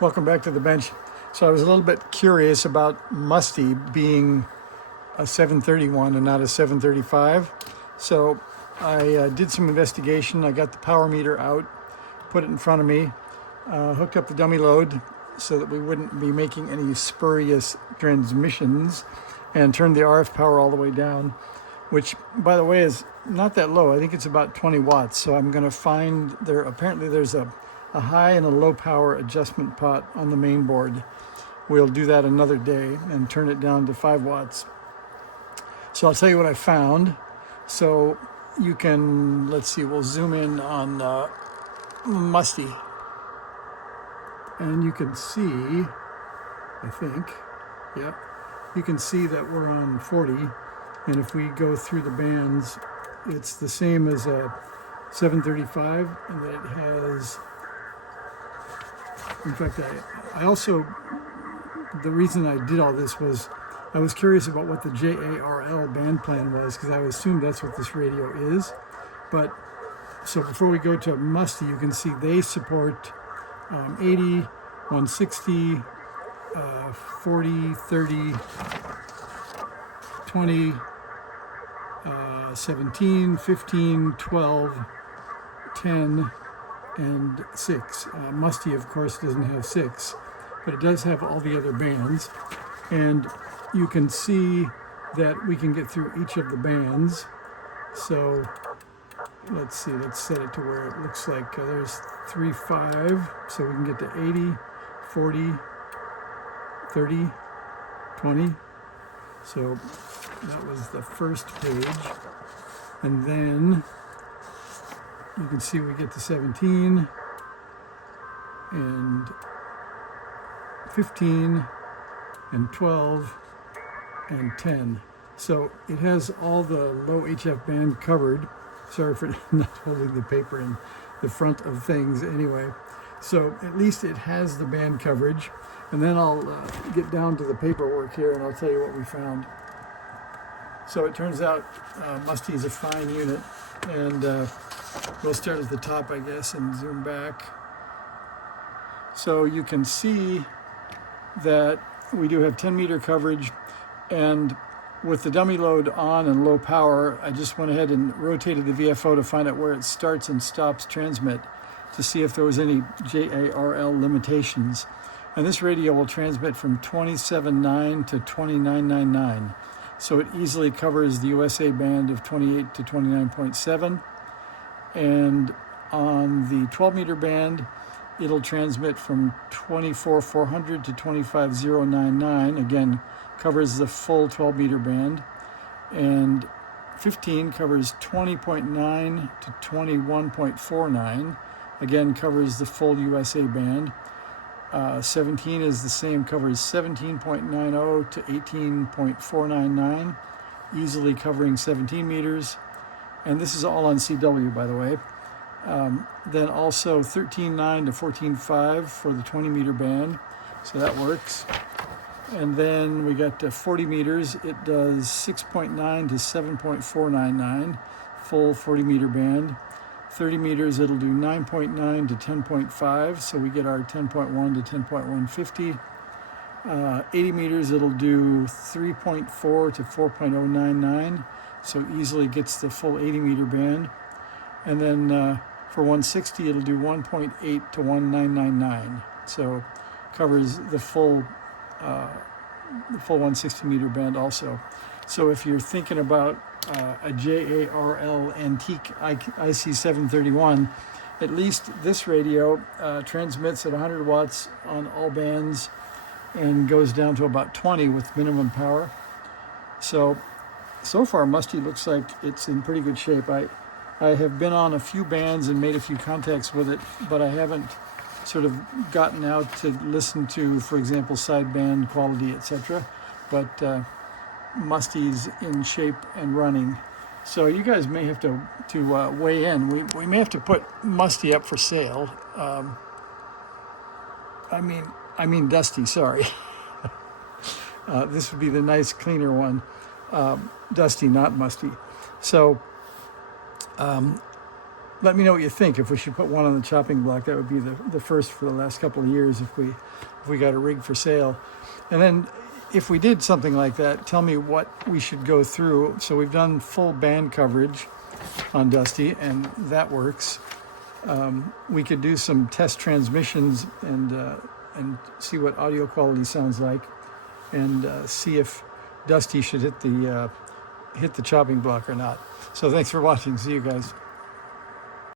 Welcome back to the bench. So I was a little bit curious about Musty being a 731 and not a 735. So I did some investigation. I got the power meter out, put it in front of me, hooked up the dummy load so that we wouldn't be making any spurious transmissions, and turned the RF power all the way down, which, by the way, is not that low. I think it's about 20 watts. So I'm going to find there, apparently there's a high and a low power adjustment pot on the main board. We'll do that another day and turn it down to 5 watts. So I'll tell you what I found. So you can, let's see, we'll zoom in on Musty. And you can see, I think, yeah, you can see that we're on 40. And if we go through the bands, it's the same as a 735, and that it has, in fact, I also, the reason I did all this was I was curious about what the JARL band plan was, because I assumed that's what this radio is. But so before we go to Musty, you can see they support 80, 160, 40, 30, 20, 17, 15, 12, 10, and 6. Musty, of course, doesn't have 6, but it does have all the other bands. And you can see that we can get through each of the bands. So let's see, let's set it to where it looks like there's 3, 5, so we can get to 80, 40, 30, 20. So that was the first page. And then you can see we get to 17 and 15 and 12 and 10. So it has all the low HF band covered. Sorry for not holding the paper in the front of things anyway. So at least it has the band coverage. And then I'll get down to the paperwork here and I'll tell you what we found. So it turns out Musty is a fine unit, and we'll start at the top, I guess, and zoom back. So you can see that we do have 10 meter coverage, and with the dummy load on and low power, I just went ahead and rotated the VFO to find out where it starts and stops transmit to see if there was any JARL limitations. And this radio will transmit from 27.9 to 29.99. So it easily covers the USA band of 28 to 29.7. And on the 12 meter band, it'll transmit from 24.400 to 25.099. Again, covers the full 12 meter band. And 15 covers 20.9 to 21.49. Again, covers the full USA band. 17 is the same, covers 17.90 to 18.499, easily covering 17 meters. And this is all on CW, by the way. Then also 13.9 to 14.5 for the 20 meter band, so that works. And then we got 40 meters. It does 6.9 to 7.499, full 40 meter band. 30 meters, it'll do 9.9 to 10.5, so we get our 10.1 to 10.150. 80 meters, it'll do 3.4 to 4.099, so easily gets the full 80 meter band. And then for 160, it'll do 1.8 to 1999, so covers the full 160 meter band also. So if you're thinking about a JARL antique IC-731, at least this radio transmits at 100 watts on all bands and goes down to about 20 with minimum power. So far Musty looks like it's in pretty good shape. I have been on a few bands and made a few contacts with it, but I haven't sort of gotten out to listen to, for example, sideband quality, etc. But Musty's in shape and running. So you guys may have to weigh in. We may have to put Musty up for sale. I mean Dusty, sorry. This would be the nice, cleaner one. Dusty, not Musty. So let me know what you think. If we should put one on the chopping block, that would be the first for the last couple of years if we got a rig for sale. And then if we did something like that, tell me what we should go through. So we've done full band coverage on Dusty, and that works. We could do some test transmissions and see what audio quality sounds like, and see if Dusty should hit the chopping block or not. So thanks for watching. See you guys.